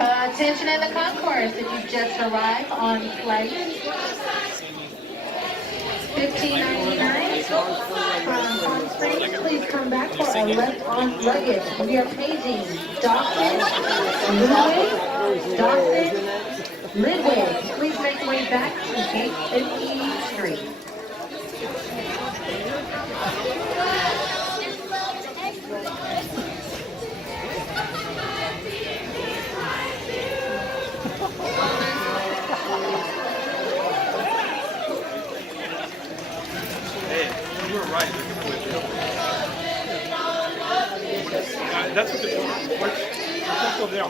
Attention in the concourse, if you just arrived on flight 1599 from Palm Springs, please come back for a left-on luggage. We are paging Dawson, Lidway. Please make your way back to gate 50 Street. You were right. That's what the over there.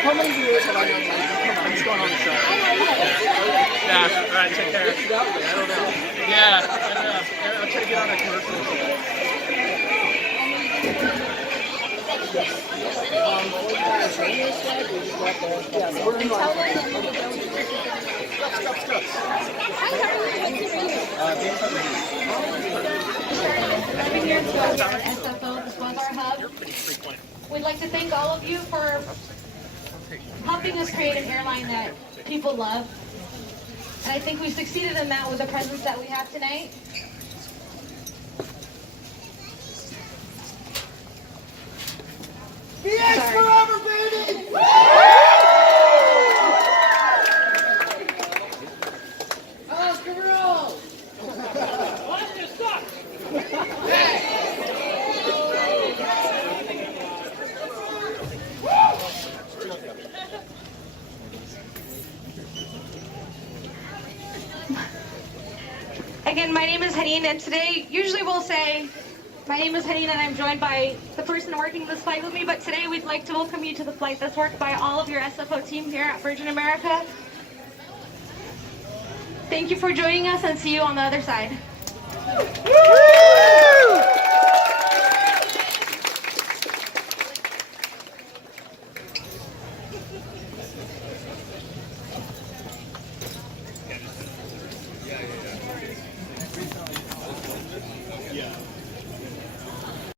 How many viewers have I known? What's going on the show? Yeah, all right, take care. I don't know. Yeah, I'll try to get on a commercial. Over here to our SFO, this was our hub. We'd like to thank all of you for helping us create an airline that people love. And I think we succeeded in that with the presence that we have tonight. BX forever, baby! Oscar roll! Oscar sucks! Again, my name is Haneen, and today, usually we'll say, my name is Haneen and I'm joined by the person working this flight with me, but today we'd like to welcome you to the flight that's worked by all of your SFO team here at Virgin America. Thank you for joining us and see you on the other side.